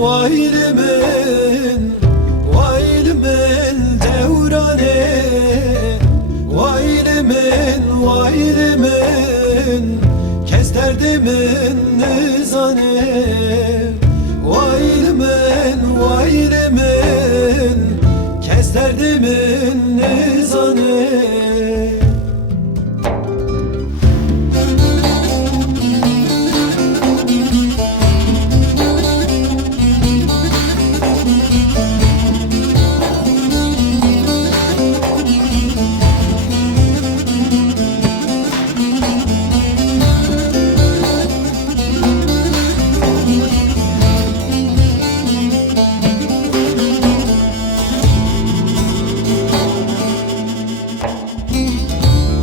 vaylimin vaylimin devrane vaylimin kes derdimin nizane vaylimin kes derdimin nizane.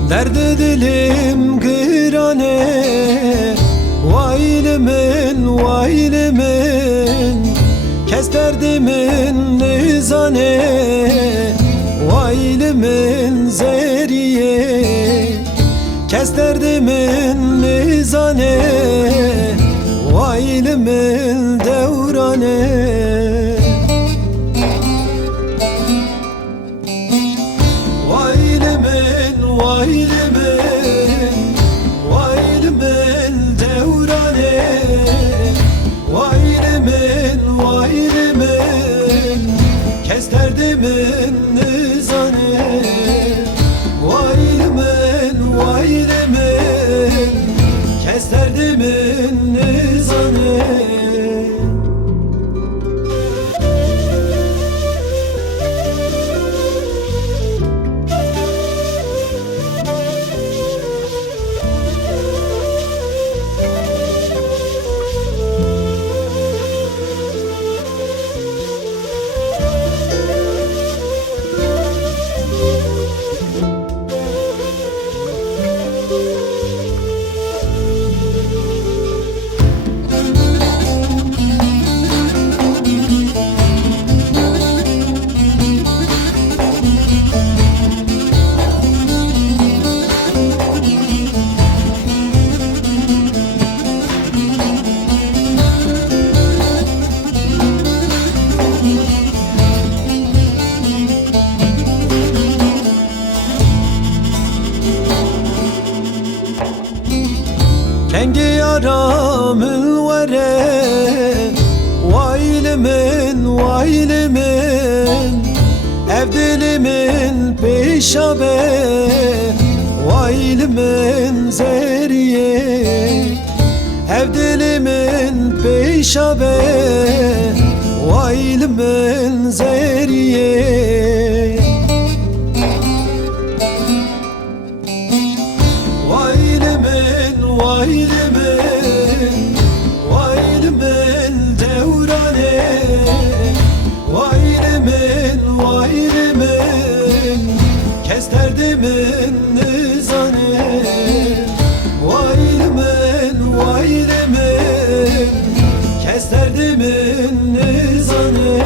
Derdi dilim gırane vaylimin kes derdimin nizane vaylimin zeriye kes derdimin nizane vaylimin devrane. Vaylimin devrane vaylimin kes derdimin nizane vaylimin kes derdimin nizane. Kendi yaramın vere vaylimin evdilimin peşabe vaylimin zeriye evdilimin peşabe vaylimin zeriye vaylimin devrane vaylimin kes derdimin nizane vaylimin kes derdimin nizane.